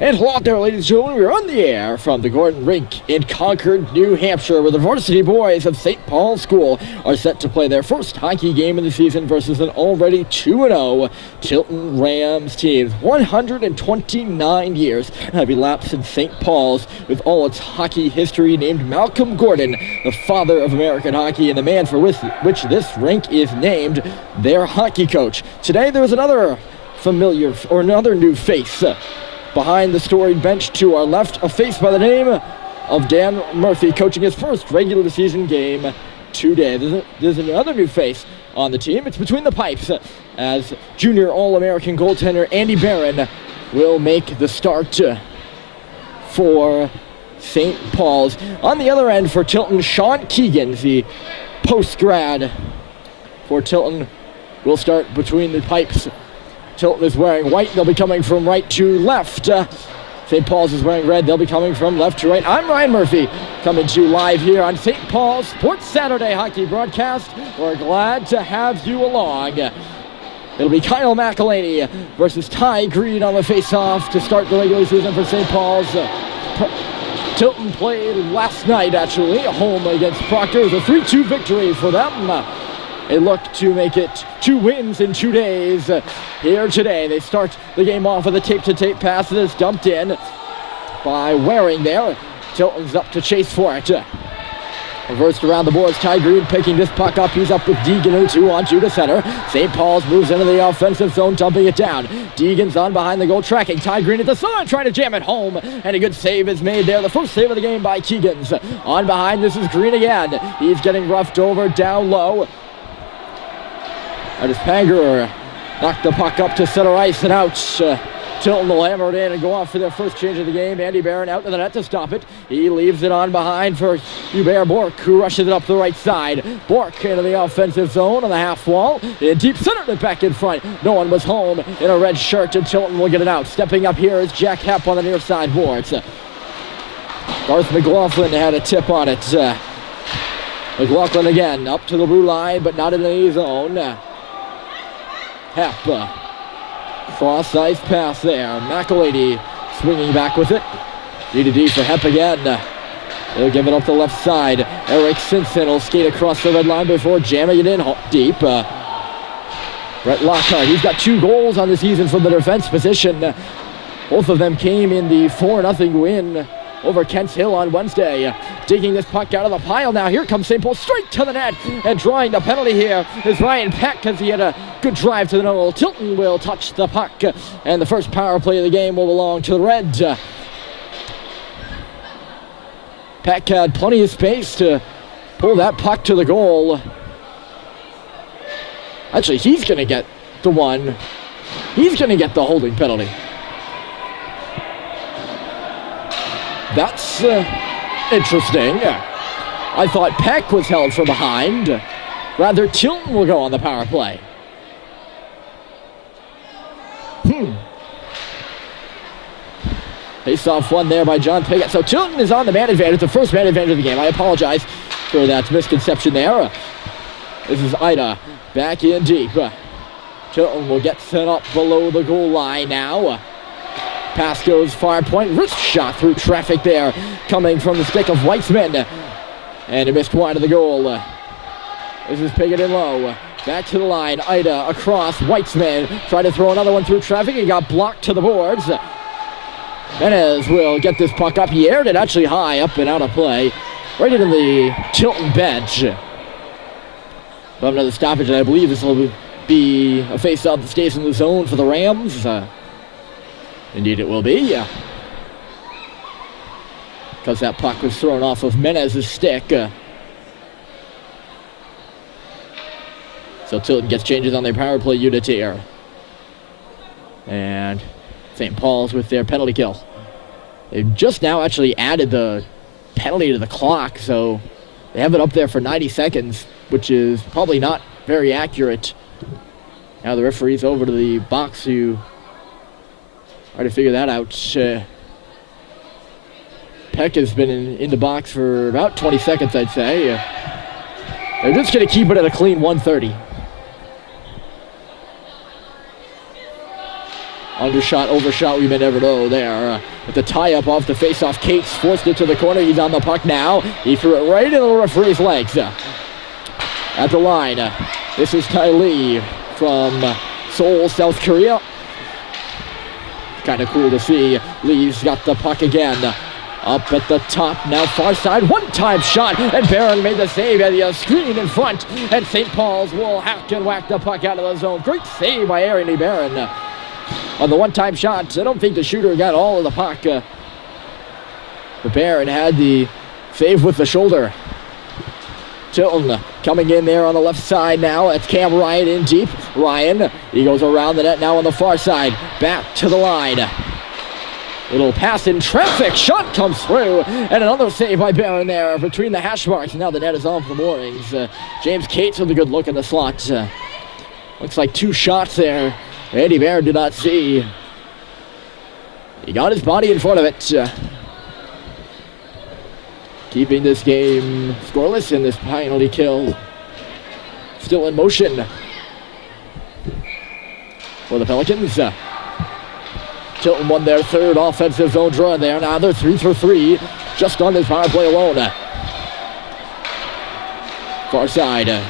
And hello out there, ladies and gentlemen. We're on the air from the Gordon Rink in Concord, New Hampshire, where the varsity boys of St. Paul's School are set to play their first hockey game of the season versus an already 2-0 Tilton Rams team. 129 years have elapsed in St. Paul's, with all its hockey history named Malcolm Gordon, the father of American hockey and the man for which this rink is named, their hockey coach. Today there was another new face. Behind the storied bench to our left, a face by the name of Dan Murphy, coaching his first regular season game today. There's another new face on the team. It's between the pipes, as junior All-American goaltender Andy Barron will make the start for St. Paul's. On the other end for Tilton, Sean Keegan, the post-grad for Tilton, will start between the pipes. Tilton is wearing white. They'll be coming from right to left. St. Paul's is wearing red. They'll be coming from left to right. I'm Ryan Murphy, coming to you live here on St. Paul's Sports Saturday hockey broadcast. We're glad to have you along. It'll be Kyle McElhaney versus Ty Green on the face-off to start the regular season for St. Paul's. Tilton played last night, actually, home against Proctor. It was a 3-2 victory for them. They look to make it 2 wins in 2 days here today. They start the game off with a tape-to-tape pass that is dumped in by Waring there. Tilton's up to chase for it. Reversed around the boards. Ty Green picking this puck up. He's up with Deegan, who 2-on-2 to center. St. Paul's moves into the offensive zone, dumping it down. Deegan's on behind the goal, tracking Ty Green at the side, trying to jam it home. And a good save is made there. The first save of the game by Keegans. On behind, this is Green again. He's getting roughed over down low. As Panger knocked the puck up to center ice and out. Tilton will hammer it in and go off for their first change of the game. Andy Barron out to the net to stop it. He leaves it on behind for Hubert Bork, who rushes it up the right side. Bork into the offensive zone on the half wall. In deep center, it back in front. No one was home in a red shirt, and Tilton will get it out. Stepping up here is Jack Hepp on the near side boards. Garth McLaughlin had a tip on it. McLaughlin again up to the blue line, but not in the zone. Hepp, cross ice pass there. McElhaney swinging back with it. D-to-D for Hepp again. They'll give it up the left side. Eric Simpson will skate across the red line before jamming it in deep. Brett Lockhart, he's got 2 goals on the season from the defense position. Both of them came in the 4-0 win over Kent Hill on Wednesday. Digging this puck out of the pile now. Here comes St. Paul straight to the net, and drawing the penalty here is Ryan Peck, as he had a good drive to the goal. Tilton will touch the puck, and the first power play of the game will belong to the Reds. Peck had plenty of space to pull that puck to the goal. Actually, he's going to get the one. He's going to get the holding penalty. That's interesting. I thought Peck was held from behind. Rather, Tilton will go on the power play. Face-off one there by John Piggott. So Tilton is on the man advantage, the first man advantage of the game. I apologize for that misconception there. This is Ida back in deep. Tilton will get set up below the goal line now. Pass goes far point, wrist shot through traffic there, coming from the stick of Weitzman. And he missed wide of the goal. This is Piggott in low. Back to the line, Ida across, Weitzman tried to throw another one through traffic. He got blocked to the boards. Menez will get this puck up. He aired it actually high, up and out of play. Right into the Tilton bench. We'll have another stoppage, and I believe this will be a face-off that stays in the zone for the Rams. Indeed it will be, because that puck was thrown off of Menez's stick. So Tilton gets changes on their power play unit here. And St. Paul's with their penalty kill. They've just now actually added the penalty to the clock, so they have it up there for 90 seconds, which is probably not very accurate. Now the referee's over to the box to try to figure that out. Peck has been in the box for about 20 seconds, I'd say. They're just going to keep it at a clean 130. Undershot, overshot, we may never know there. With the tie-up off the face-off, Cates forced it to the corner. He's on the puck now. He threw it right into the referee's legs. At the line, this is Ty Lee from Seoul, South Korea. Kind of cool to see. Lee's got the puck again. Up at the top, now far side, one-time shot, and Barron made the save at the screen in front, and St. Paul's will hack and whack the puck out of the zone. Great save by Aaron Barron. On the one-time shot, I don't think the shooter got all of the puck. But Barron had the save with the shoulder. Tilton coming in there on the left side now. It's Cam Ryan in deep. Ryan, he goes around the net now on the far side. Back to the line. Little pass in traffic. Shot comes through. And another save by Barron there between the hash marks. Now the net is off the moorings. James Cates with a good look in the slot. Looks like two shots there. Andy Barron did not see. He got his body in front of it. Keeping this game scoreless in this penalty kill. Still in motion for the Pelicans. Tilton won their third offensive zone draw there. Now they're 3 for 3 just on this power play alone. Far side.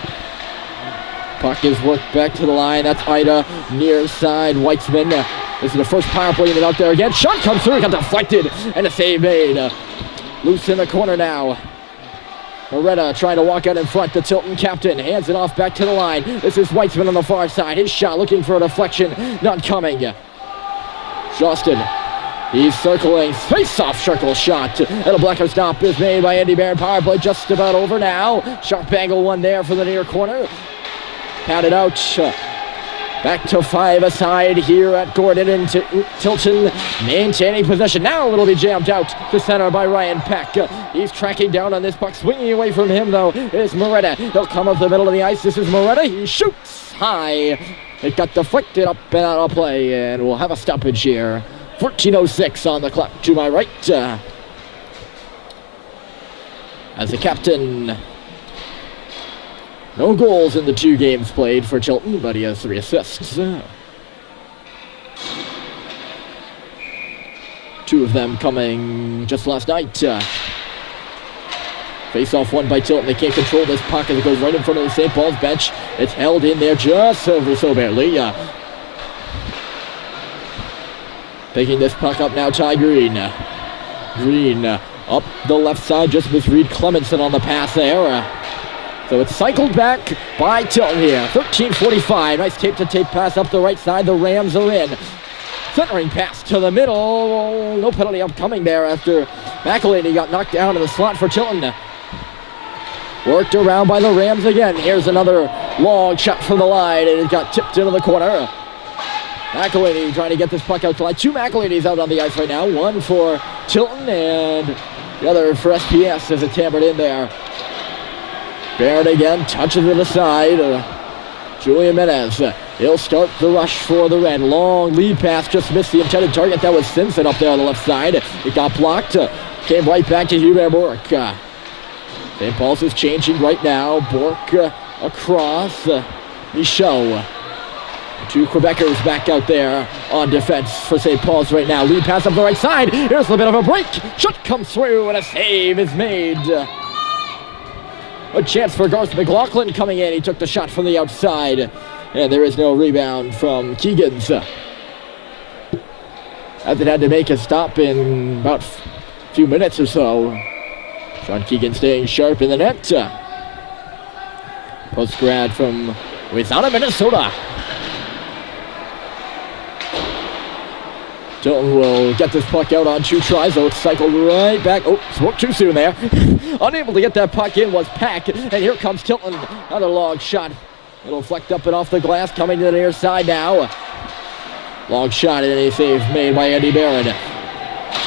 Puck is worked back to the line. That's Ida near side. Weitzman. This is the first power play unit out there again. Shot comes through. Got deflected and a save made. Loose in the corner now. Moretta trying to walk out in front. The Tilton captain hands it off back to the line. This is Weitzman on the far side. His shot looking for a deflection. Not coming. Justin. He's circling. Face-off circle shot. And a blocker stop is made by Andy Barron. Power play just about over now. Sharp angle one there for the near corner. Padded out. Back to 5 aside here at Gordon and Tilton maintaining possession. Now it'll be jammed out to center by Ryan Peck. He's tracking down on this puck. Swinging away from him though is Moretta. He'll come up the middle of the ice. This is Moretta. He shoots high. It got deflected up and out of play, and we'll have a stoppage here. 14:06 on the clock to my right. As the captain. No goals in the 2 games played for Tilton, but he has 3 assists. 2 of them coming just last night. Face-off won by Tilton. They can't control this puck as it goes right in front of the St. Paul's bench. It's held in there just so barely. Picking this puck up now, Ty Green. Green up the left side, just misread Clemenson on the pass there. So it's cycled back by Tilton here. 13:45. Nice tape-to-tape pass up the right side. The Rams are in. Centering pass to the middle. No penalty upcoming there after McElhaney got knocked down in the slot for Tilton. Worked around by the Rams again. Here's another long shot from the line, and it got tipped into the corner. McElhaney trying to get this puck out to line. 2 McElhaneys out on the ice right now. One for Tilton and the other for SPS as it's hammered in there. Barron again, touches it aside. Julian Menez, he'll start the rush for the Red. Long lead pass, just missed the intended target. That was Simpson up there on the left side. It got blocked. Came right back to Hubert Bork. St. Paul's is changing right now. Bork across. Michaud. 2 Quebecers back out there on defense for St. Paul's right now. Lead pass up the right side. Here's a bit of a break. Shot comes through and a save is made. A chance for Garth McLaughlin coming in. He took the shot from the outside. And there is no rebound from Keegan's. As it had to make a stop in about a few minutes or so. Sean Keegan staying sharp in the net. Post-grad from Wayzata, Minnesota. Tilton will get this puck out on 2 tries, though it's cycled right back. Oh, spoke too soon there. Unable to get that puck in was Pack, and here comes Tilton. Another long shot. It'll flecked up and off the glass, coming to the near side now. Long shot and a save made by Andy Barron.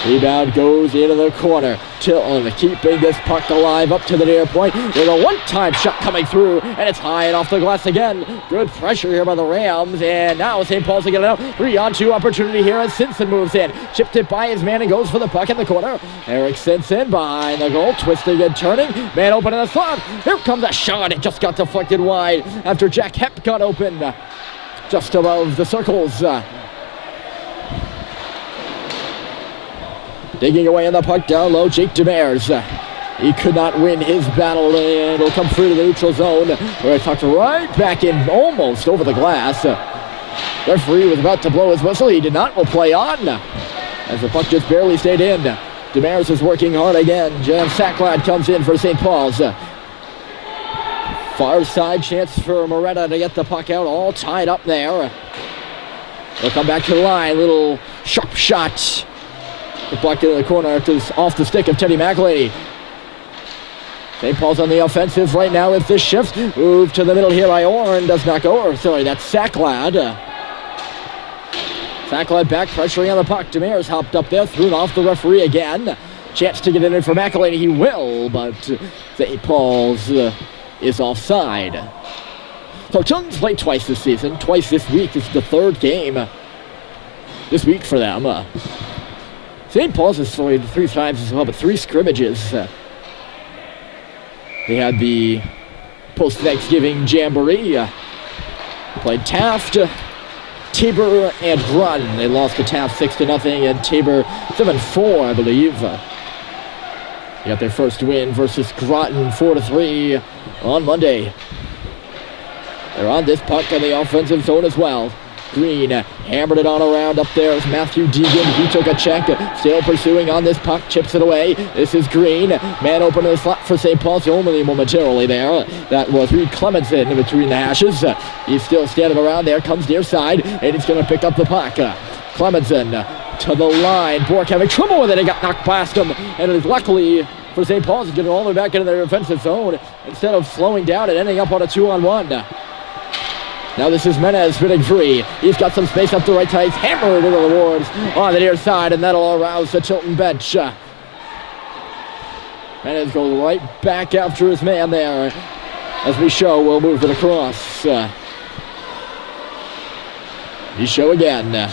Rebound goes into the corner. Tilton keeping this puck alive up to the near point. There's a one-time shot coming through, and it's high and off the glass again. Good pressure here by the Rams, and now St. Paul's to get it out. 3-on-2 opportunity here as Simpson moves in. Chipped it by his man and goes for the puck in the corner. Eric Simpson behind the goal, twisting and turning. Man open in the slot. Here comes a shot. It just got deflected wide after Jack Hepp got open just above the circles. Digging away on the puck down low, Jake Demers. He could not win his battle, and it'll come through to the neutral zone, where it tucked right back in, almost over the glass. Referee was about to blow his whistle. He did not. Will play on, as the puck just barely stayed in. Demers is working hard again. Jan Sacklad comes in for St. Paul's. Far side chance for Moretta to get the puck out, all tied up there. They'll come back to the line. Little sharp shot. The puck in the corner off the stick of Teddy McElady. St. Paul's on the offensive right now with this shift. Move to the middle here by Orn. Does not go. Or sorry, that's Sacklad. Sacklad back, pressuring on the puck. Demers hopped up there, threw it off the referee again. Chance to get it in for McElady. He will, but St. Paul's is offside. So Tilton's played twice this season, twice this week. It's the third game this week for them. St. Paul's has played 3 times as well, but 3 scrimmages. They had the post-Thanksgiving Jamboree. Played Taft, Tabor, and Groton. They lost to Taft 6-0 and Tabor 7-4, I believe. They got their first win versus Groton 4-3 on Monday. They're on this puck in the offensive zone as well. Green hammered it on around up there as Matthew Deegan. He took a check, still pursuing on this puck, chips it away. This is Green. Man open in the slot for St. Paul's, only momentarily there. That was Reed Clemenson in between the hashes. He's still standing around there, comes near side, and he's going to pick up the puck. Clemenson to the line. Bork having trouble with it. He got knocked past him, and it is luckily for St. Paul's to get it all the way back into their defensive zone instead of slowing down and ending up on a 2-on-1. Now this is Menez spinning free. He's got some space up the right side. He's hammered into the boards on the near side, and that'll arouse the Tilton bench. Menez goes right back after his man there. As Michaud will move it across. Michaud again.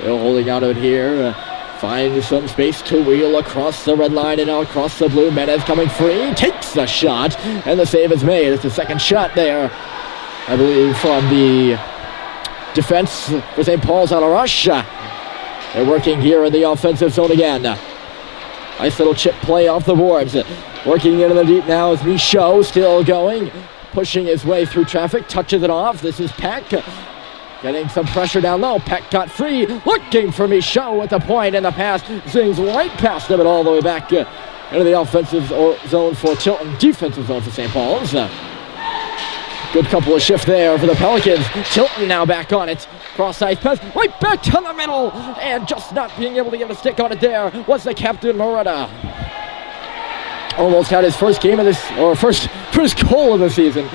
Still holding out of it here. Finds some space to wheel across the red line and now across the blue. Menez coming free. Takes the shot, and the save is made. It's the second shot there, I believe, from the defense for St. Paul's on a rush. They're working here in the offensive zone again. Nice little chip play off the boards. Working into the deep now is Michaud, still going. Pushing his way through traffic, touches it off. This is Peck. Getting some pressure down low. Peck got free. Looking for Michaud at the point, and the pass zings right past him and all the way back into the offensive zone for Tilton. Defensive zone for St. Paul's. Good couple of shifts there for the Pelicans. Tilton now back on it. Cross-ice pass right back to the middle. And just not being able to get a stick on it there was the captain, Moretta. Almost had his first game of this, or first goal of the season.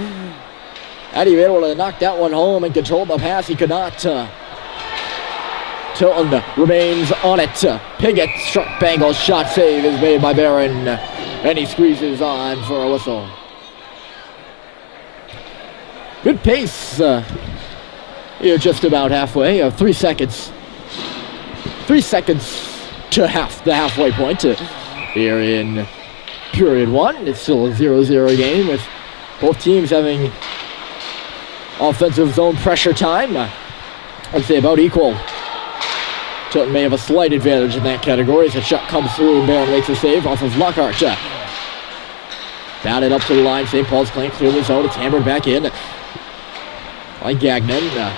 Had he been able to knock that one home and control the pass, he could not. Tilton remains on it. Piggott, sharp angle shot save is made by Barron. And he squeezes on for a whistle. Good pace here, just about halfway. 3 seconds. 3 seconds to the halfway point here in period 1. It's still a 0-0 game with both teams having offensive zone pressure time. I'd say about equal. Tilton may have a slight advantage in that category as a shot comes through and Barron makes a save off of Lockhart. Batted up to the line. St. Paul's playing clear the zone. It's hammered back in by Gagnon.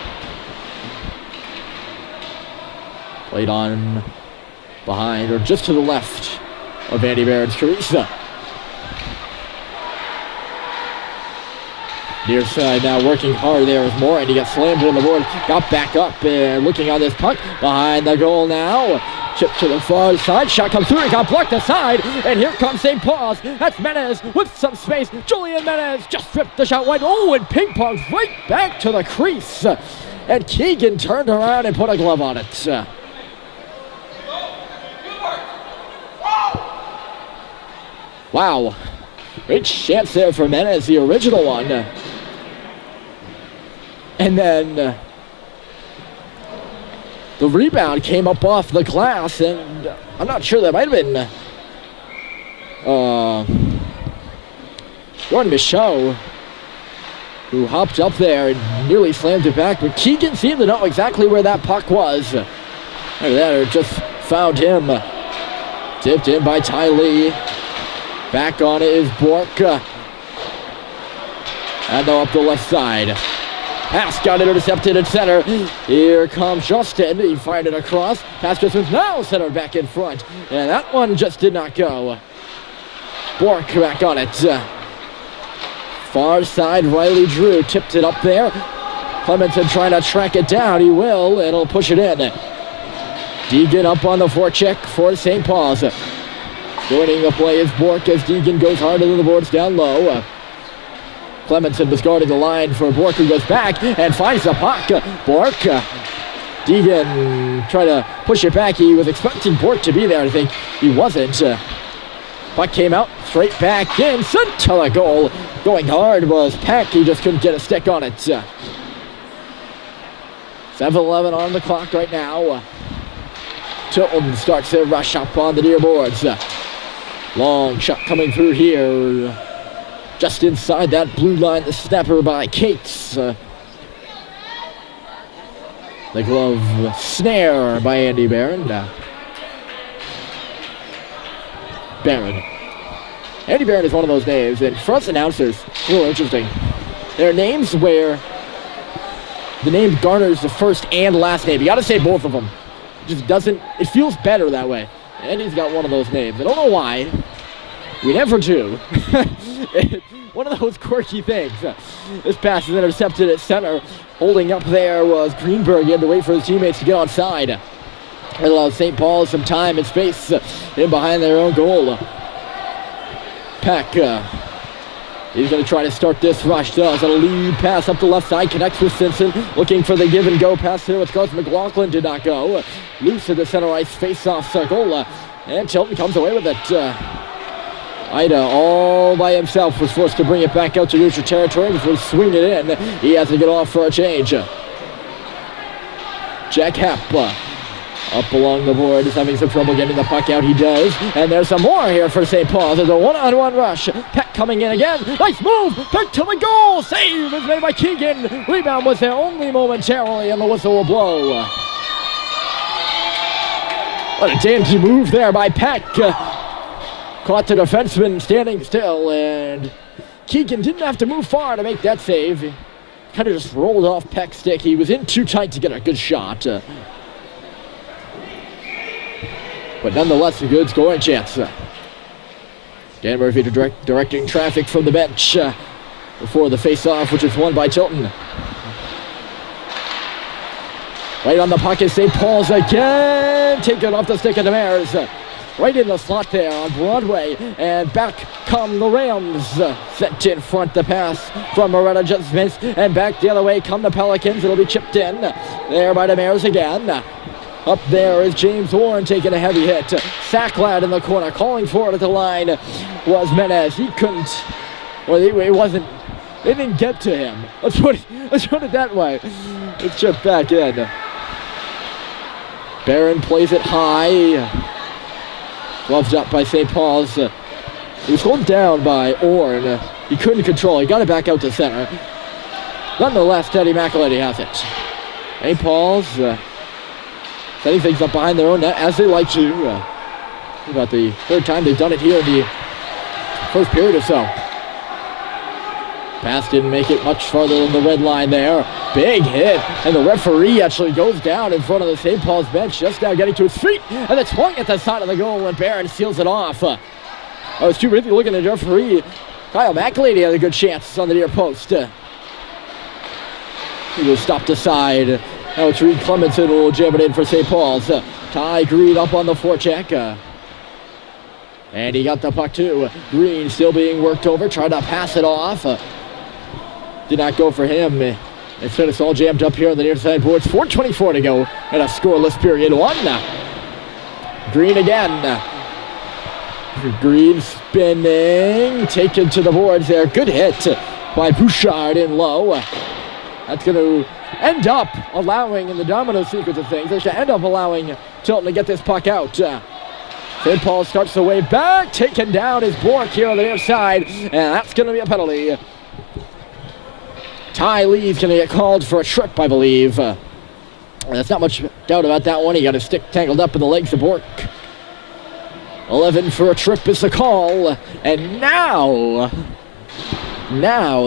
Played on behind, or just to the left of Andy Barron's crease. Near side now working hard there with Moore, and he got slammed on the board. Got back up and looking on this puck. Behind the goal now. Chip to the far side. Shot comes through. It got blocked aside. And here comes St. Paul's. That's Menez with some space. Julian Menez just stripped the shot wide. Oh, and ping pongs right back to the crease. And Keegan turned around and put a glove on it. Wow. Great chance there for Menez, the original one. And then the rebound came up off the glass, and I'm not sure, that might have been Jordan Michaud, who hopped up there and nearly slammed it back, but Keegan seemed to know exactly where that puck was. Look at that, it just found him Tipped in by Ty Lee. Back on it is Bork. And now up the left side. Pass got intercepted at center. Here comes Justin. He fired it across. Pass just was now centered back in front. And that one just did not go. Bork back on it. Far side, Riley Drew tipped it up there. Clemenson trying to track it down. He will, and he'll push it in. Deegan up on the forecheck for St. Paul's. Joining the play is Bork as Deegan goes hard into the boards down low. Clemenson was guarding the line for Bork, who goes back and finds the puck. Bork. Deegan trying to push it back. He was expecting Bork to be there. I think he wasn't. Puck came out straight back in. Sent to the goal. Going hard was Peck. He just couldn't get a stick on it. 7-11 on the clock right now. Tilton starts their rush up on the near boards. Long shot coming through here. Just inside that blue line, the snapper by Cates. The glove snare by Andy Barron. Barron. Andy Barron is one of those names, and for us announcers, a little interesting. There are names where the name garners the first and last name. You gotta say both of them. It feels better that way. Andy's got one of those names. I don't know why. We never do. One of those quirky things. This pass is intercepted at center. Holding up there was Greenberg. He had to wait for his teammates to get on side. It allows St. Paul some time and space in behind their own goal. Peck. He's going to try to start this rush. Does a lead pass up the left side. Connects with Simpson. Looking for the give and go pass here with Garth McLaughlin. Did not go. Loose at the center ice face-off circle. And Tilton comes away with it. Ida all by himself was forced to bring it back out to neutral territory before swinging it in. He has to get off for a change. Jack Happ up along the board is having some trouble getting the puck out. He does. And there's some more here for St. Paul. There's a one-on-one rush. Peck coming in again. Nice move. Peck to the goal. Save is made by Keegan. Rebound was there only momentarily, and the whistle will blow. What a dainty move there by Peck. Caught the defenseman standing still, and Keegan didn't have to move far to make that save. He kind of just rolled off Peck's stick. He was in too tight to get a good shot. But nonetheless, a good scoring chance. Dan Murphy directing traffic from the bench before the face-off, which is won by Tilton. Right on the puck is St. Paul's again. Taken off the stick of the Mares. Right in the slot there on Broadway, and back come the Rams. Sent in front, the pass from Moretta just missed, and back the other way come the Pelicans. It'll be chipped in there by the Mares again. Up there is James Warren taking a heavy hit. Sacklad in the corner, calling for it at the line was Menez. He couldn't, well, it wasn't, they didn't get to him. Let's put it that way. It's chipped back in. Barron plays it high. Gloved up by St. Paul's. He was slowed down by Orn. He couldn't control. He got it back out to center. Nonetheless, Teddy McElady has it. St. Paul's setting things up behind their own net as they like to. About the third time they've done it here in the first period or so. Pass didn't make it much farther than the red line there. Big hit, and the referee actually goes down in front of the St. Paul's bench, just now getting to his feet, and it's swung at the side of the goal, and Barron seals it off. I was too busy looking at the referee. Kyle McElady had a good chance on the near post. He was stopped aside. Now it's Reed Clemenson who will jam it in for St. Paul's. Ty Green up on the forecheck. And he got the puck too. Green still being worked over, tried to pass it off. Did not go for him. Instead, it's all jammed up here on the near side boards. 4:24 to go in a scoreless period one. Green again. Green spinning, taken to the boards there. Good hit by Bouchard in low. That's going to end up allowing, in the domino sequence of things, they should end up allowing Tilton to get this puck out. St. Paul starts the way back. Taken down is Bork here on the near side, and that's going to be a penalty. Ty Lee's going to get called for a trip, I believe. There's not much doubt about that one. He got his stick tangled up in the legs of Bork. 11 for a trip is the call. And now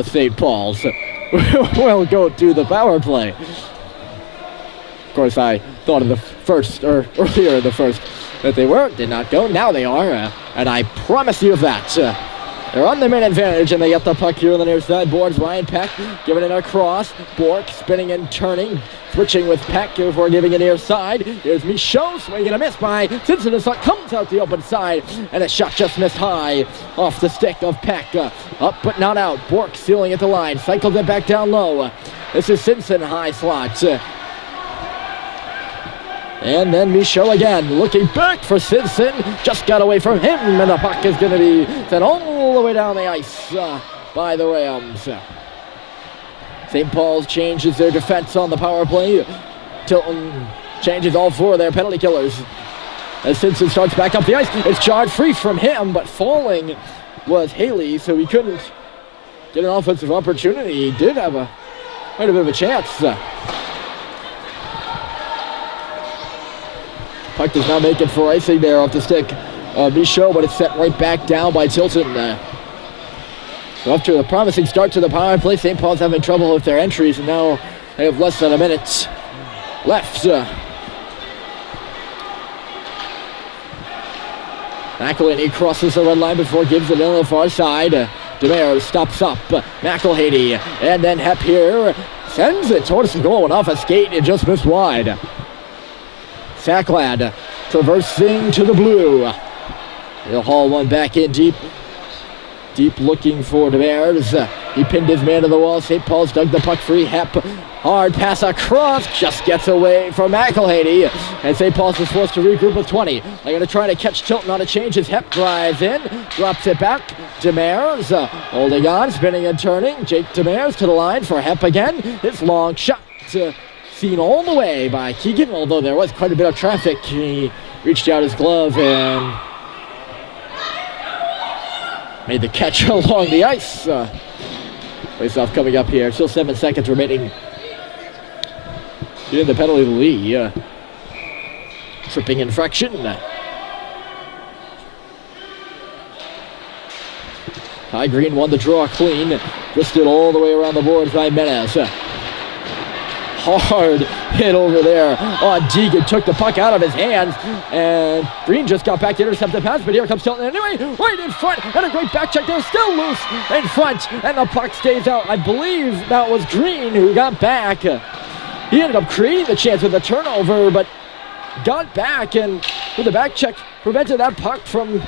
St. Paul's will go to the power play. Of course, I thought in the first, or earlier in the first, that they did not go. Now they are, and I promise you that. They're on the main advantage, and they get the puck here on the near side. Boards Ryan Peck giving it across. Bork spinning and turning, switching with Peck before giving it near side. Here's Michaud swinging a miss by Simpson. The shot comes out the open side, and a shot just missed high off the stick of Peck. Up but not out. Bork sealing at the line, cycles it back down low. This is Simpson, high slot. And then Michaud again, looking back for Simpson. Just got away from him, and the puck is going to be sent all the way down the ice by the Rams. St. Paul's changes their defense on the power play. Tilton changes all four of their penalty killers. As Simpson starts back up the ice, it's jarred free from him, but falling was Haley, so he couldn't get an offensive opportunity. He did have quite a bit of a chance. Puck does not make it for icing there off the stick of Michaud, but it's set right back down by Tilton. So after a promising start to the power play, St. Paul's having trouble with their entries, and now they have less than a minute left. McElhaney crosses the red line before gives it in on the far side. DeMare stops up. McElhaney, and then Hepp here sends it towards the goal and off a skate. It just missed wide. Sacklad traversing to the blue. He'll haul one back in deep. Deep looking for DeMares. He pinned his man to the wall. St. Paul's dug the puck free. Hepp, hard pass across. Just gets away from McElhaney. And St. Paul's is forced to regroup with 20. They're going to try to catch Tilton on a change as Hepp drives in. Drops it back. DeMares holding on, spinning and turning. Jake DeMares to the line for Hepp again. His long shot. Seen all the way by Keegan, although there was quite a bit of traffic. He reached out his glove and made the catch along the ice. Face-off coming up here. Still 7 seconds remaining in the penalty to Lee. Tripping infraction. Ty Green won the draw clean. Twisted all the way around the boards by Menes. Hard hit over there on Deegan. Took the puck out of his hands, and Green just got back to intercept the pass, but here comes Tilton anyway, right in front, and a great back check. They're still loose in front, and the puck stays out. I believe that was Green who got back. He ended up creating the chance with a turnover, but got back, and with the back check, prevented that puck from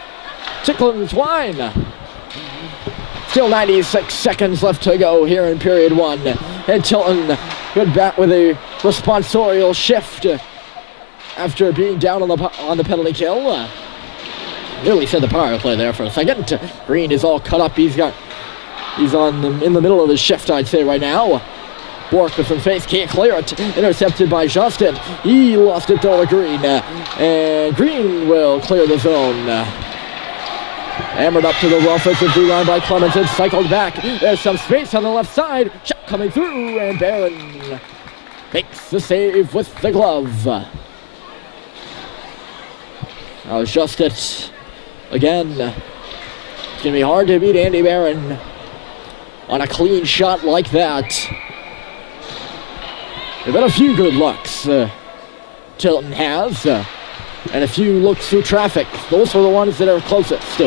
tickling twine. Still 96 seconds left to go here in period one. And Tilton good back with a responsorial shift after being down on the penalty kill. Nearly said the power play there for a second. Green is all cut up. He's in the middle of his shift, I'd say right now. Bork with some face, can't clear it. Intercepted by Justin. He lost it though to Green. And Green will clear the zone. Hammered up to the offensive blue line by Clemens and cycled back. There's some space on the left side. Shot coming through, and Barron makes the save with the glove. That was just it. Again, it's going to be hard to beat Andy Barron on a clean shot like that. They've had a few good looks, Tilton has. And a few looks through traffic. Those are the ones that are closest,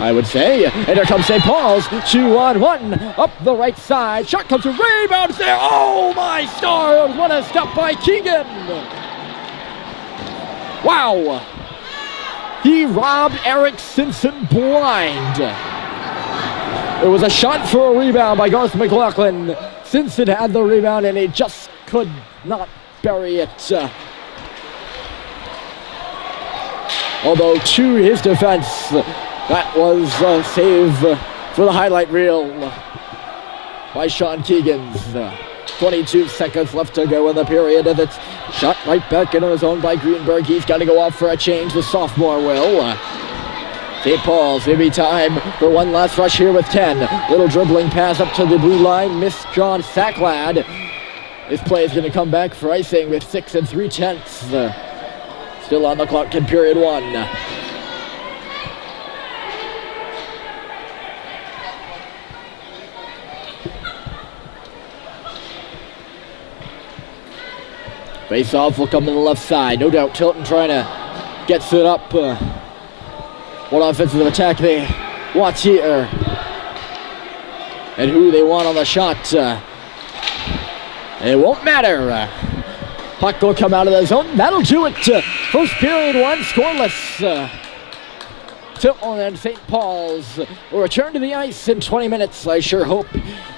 I would say. And here comes St. Paul's. 2-on-1 up the right side. Shot comes through. Rebounds there. Oh my stars. What a stop by Keegan. Wow. He robbed Eric Simpson blind. It was a shot for a rebound by Garth McLaughlin. Simpson had the rebound and he just could not bury it. Although to his defense, that was a save for the highlight reel by Sean Keegans. 22 seconds left to go in the period, and it's shot right back into his own by Greenberg. He's got to go off for a change. The sophomore will. St. Paul's, maybe time for one last rush here with 10. Little dribbling pass up to the blue line. Missed John Sacklad. This play is going to come back for icing with 6 3/10. Still on the clock in period one. Face off will come to the left side. No doubt Tilton trying to get set up. What offensive attack they watch here. And who they want on the shot. It won't matter. Puck will come out of the zone. That'll do it. First period one, scoreless. Tilton and St. Paul's will return to the ice in 20 minutes. I sure hope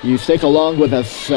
you stick along with us.